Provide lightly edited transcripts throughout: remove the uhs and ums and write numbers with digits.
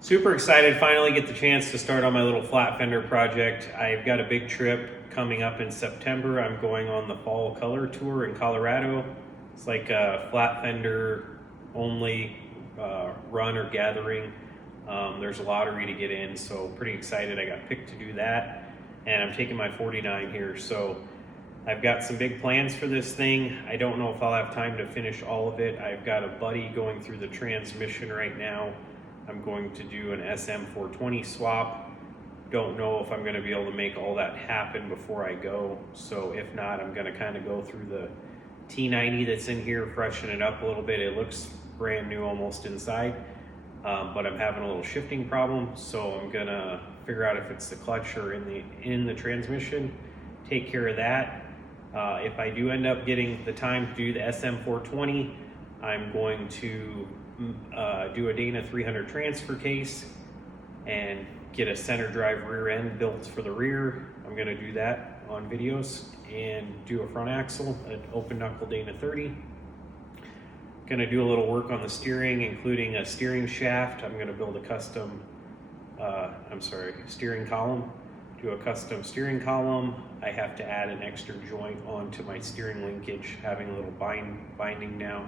Super excited, finally get the chance to start on my little flat fender project. I've got a big trip coming up in September. I'm going on the fall color tour in Colorado. It's like a flat fender only run or gathering. There's a lottery to get in, so pretty excited. I got picked to do that, and I'm taking my 49 here. So I've got some big plans for this thing. I don't know if I'll have time to finish all of it. I've got a buddy going through the transmission right now. I'm going to do an SM420 swap. Don't know if I'm going to be able to make all that happen before I go. So if not, I'm going to kind of go through the T90 that's in here, freshen it up a little bit. It looks brand new almost inside, but I'm having a little shifting problem. So I'm going to figure out if it's the clutch or in the transmission, take care of that. If I do end up getting the time to do the SM420, I'm going to do a Dana 300 transfer case and get a center drive rear end built for the rear. I'm going to do that on videos and do a front axle, an open knuckle Dana 30. Going to do a little work on the steering, including a steering shaft. I'm going to build a custom, steering column. Do a custom steering column. I have to add an extra joint onto my steering linkage, having a little binding now.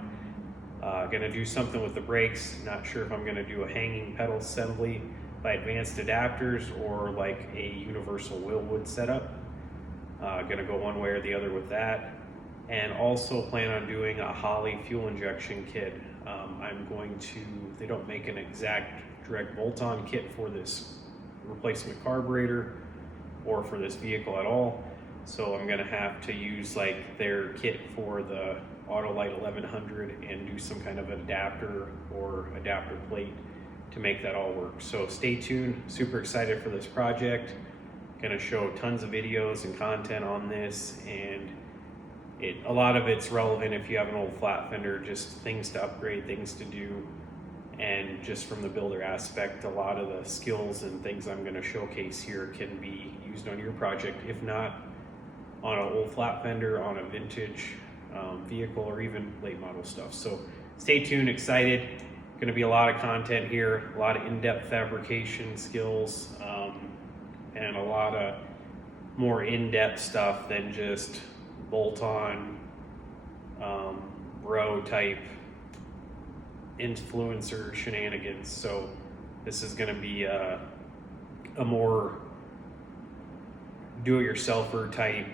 Gonna do something with the brakes. Not sure if I'm gonna do a hanging pedal assembly by Advanced Adapters or like a universal Willwood setup. Gonna go one way or the other with that. And also plan on doing a Holley fuel injection kit. They don't make an exact direct bolt-on kit for this replacement carburetor or for this vehicle at all. So I'm gonna have to use like their kit for the Autolite 1100 and do some kind of adapter or adapter plate to make that all work. So stay tuned, super excited for this project. Gonna show tons of videos and content on this, and a lot of it's relevant if you have an old flat fender, just things to upgrade, things to do. And just from the builder aspect, a lot of the skills and things I'm gonna showcase here can be used on your project, if not on an old flat fender, on a vintage vehicle, or even late model stuff. So stay tuned, excited. Gonna be a lot of content here, a lot of in-depth fabrication skills, and a lot of more in-depth stuff than just bolt-on, row type influencer shenanigans. So this is gonna be a more do-it-yourselfer type,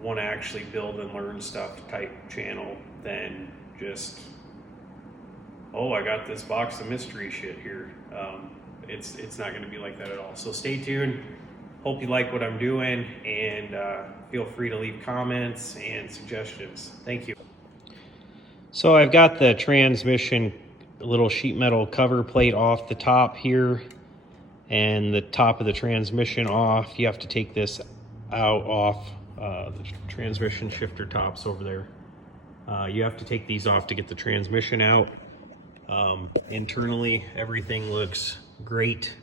want to actually build and learn stuff type channel than just, oh, I got this box of mystery shit here. It's not going to be like that at all. So stay tuned. Hope you like what I'm doing, and feel free to leave comments and suggestions. Thank you. So I've got the transmission little sheet metal cover plate off the top here, and the top of the transmission off. You have to take this off. The transmission shifter tops over there. You have to take these off to get the transmission out. Internally, everything looks great.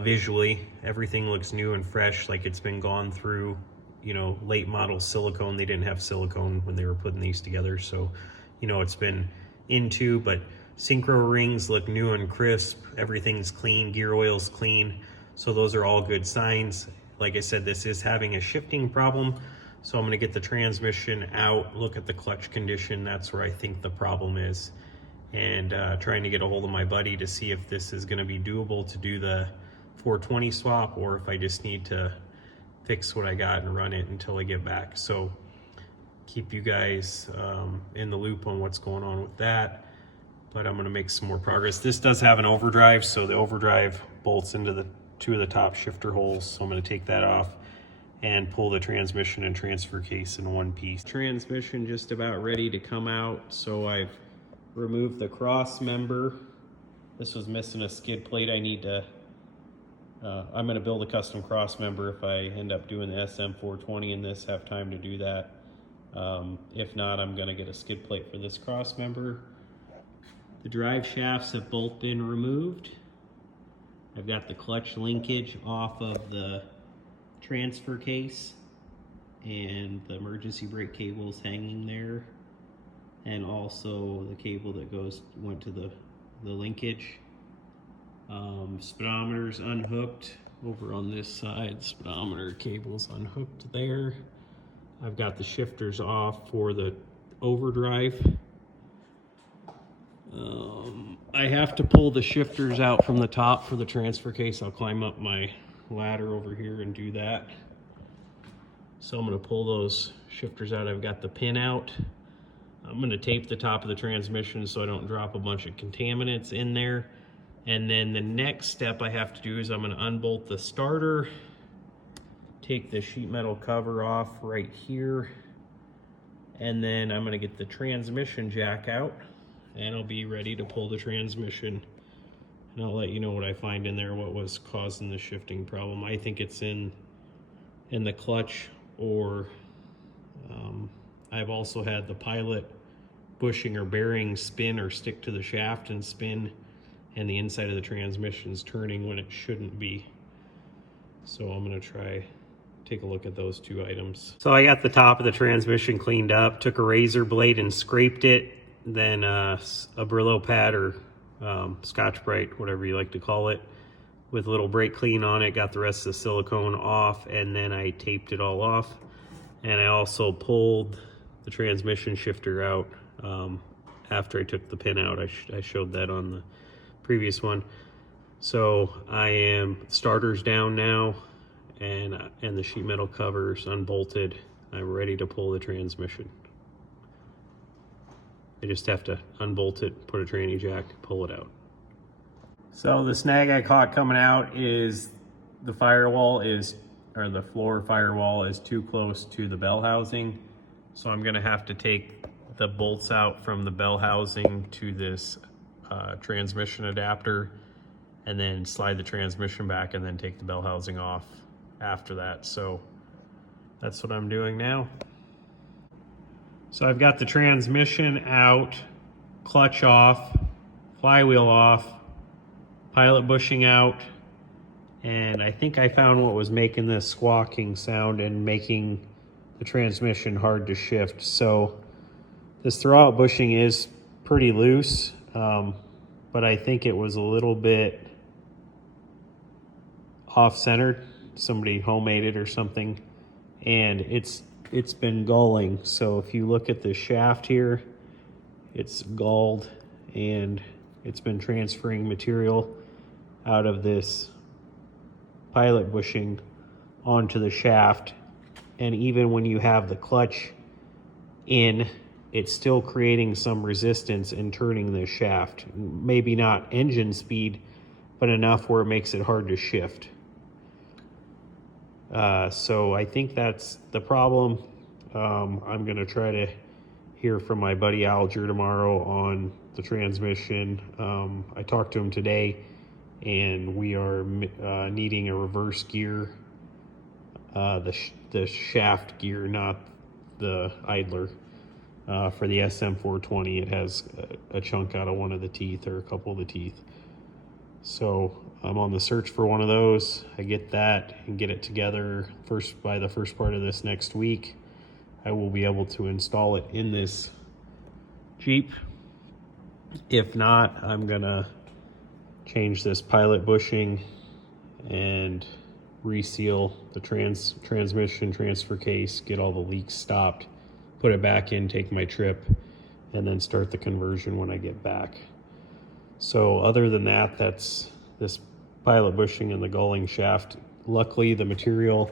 Visually, everything looks new and fresh, like it's been gone through, late model silicone. They didn't have silicone when they were putting these together, so, it's been into, but synchro rings look new and crisp. Everything's clean, gear oil's clean. So those are all good signs. Like I said, this is having a shifting problem, so I'm going to get the transmission out, look at the clutch condition. That's where I think the problem is, and trying to get a hold of my buddy to see if this is going to be doable to do the 420 swap, or if I just need to fix what I got and run it until I get back. So keep you guys in the loop on what's going on with that, but I'm going to make some more progress. This does have an overdrive, so the overdrive bolts into the two of the top shifter holes, so I'm going to take that off and pull the transmission and transfer case in one piece. Transmission just about ready to come out, so I've removed the cross member. This was missing a skid plate. I need to I'm going to build a custom cross member if I end up doing the SM420 in this, have time to do that. If not, I'm going to get a skid plate for this cross member. The drive shafts have both been removed. I've got the clutch linkage off of the transfer case, and the emergency brake cable is hanging there, and also the cable that went to the linkage. Speedometer's unhooked over on this side. Speedometer cable's unhooked there. I've got the shifters off for the overdrive. I have to pull the shifters out from the top for the transfer case. I'll climb up my ladder over here and do that. So I'm going to pull those shifters out. I've got the pin out. I'm going to tape the top of the transmission so I don't drop a bunch of contaminants in there. And then the next step I have to do is I'm going to unbolt the starter, take the sheet metal cover off right here, and then I'm going to get the transmission jack out, and I'll be ready to pull the transmission. And I'll let you know what I find in there, what was causing the shifting problem. I think it's in the clutch, or I've also had the pilot bushing or bearing spin or stick to the shaft and spin, and the inside of the transmission's turning when it shouldn't be. So I'm gonna take a look at those two items. So I got the top of the transmission cleaned up, took a razor blade and scraped it, then a Brillo pad or Scotch-Brite, whatever you like to call it, with a little brake clean on it, got the rest of the silicone off, and then I taped it all off. And I also pulled the transmission shifter out after I took the pin out. I showed that on the previous one. So starter's down now, and the sheet metal cover's unbolted. I'm ready to pull the transmission. I just have to unbolt it, put a tranny jack, pull it out. So the snag I caught coming out is the the floor firewall is too close to the bell housing. So I'm gonna have to take the bolts out from the bell housing to this transmission adapter, and then slide the transmission back, and then take the bell housing off after that. So that's what I'm doing now. So I've got the transmission out, clutch off, flywheel off, pilot bushing out, and I think I found what was making this squawking sound and making the transmission hard to shift. So this throwout bushing is pretty loose, but I think it was a little bit off-centered. Somebody homemade it or something, and it's been gulling. So if you look at the shaft here, it's galled, and it's been transferring material out of this pilot bushing onto the shaft. And even when you have the clutch in, it's still creating some resistance and turning the shaft. Maybe not engine speed, but enough where it makes it hard to shift. So I think that's the problem. I'm gonna try to hear from my buddy Alger tomorrow on the transmission. I talked to him today, and we are needing a reverse gear, the shaft gear, not the idler. For the SM420, it has a chunk out of one of the teeth, or a couple of the teeth. So I'm on the search for one of those. I get that and get it together by the first part of this next week. I will be able to install it in this Jeep. If not, I'm gonna change this pilot bushing and reseal the transmission transfer case, get all the leaks stopped, put it back in, take my trip, and then start the conversion when I get back. So other than that, that's this pilot bushing and the gulling shaft. Luckily, this material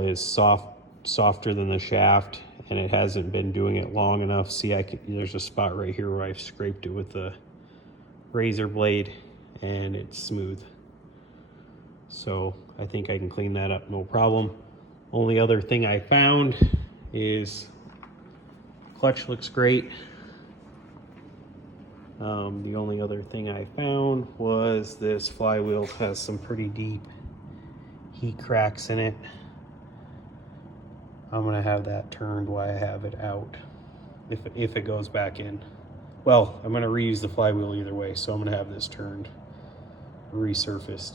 is softer than the shaft, and it hasn't been doing it long enough. See, there's a spot right here where I've scraped it with the razor blade, and it's smooth. So I think I can clean that up, no problem. Only other thing I found is clutch looks great. The only other thing I found was this flywheel has some pretty deep heat cracks in it. I'm gonna have that turned while I have it out, if it goes back in. Well, I'm gonna reuse the flywheel either way, so I'm gonna have this turned, resurfaced.